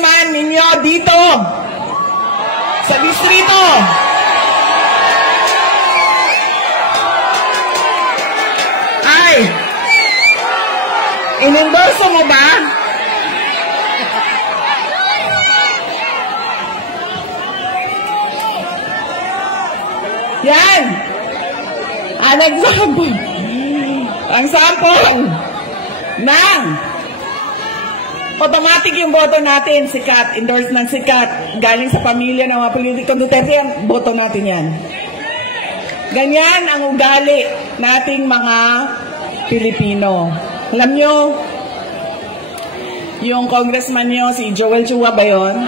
Man ninyo dito sa distrito. Ay, inendorso mo ba? Yan. Nagsampol. Ang sampol ng automatic yung boto natin, sikat, endorse ng sikat, galing sa pamilya ng mga politikong Duterte, ang boto natin yan. Ganyan ang ugali nating mga Pilipino. Alam nyo, yung congressman nyo, si Joel Chua ba yun?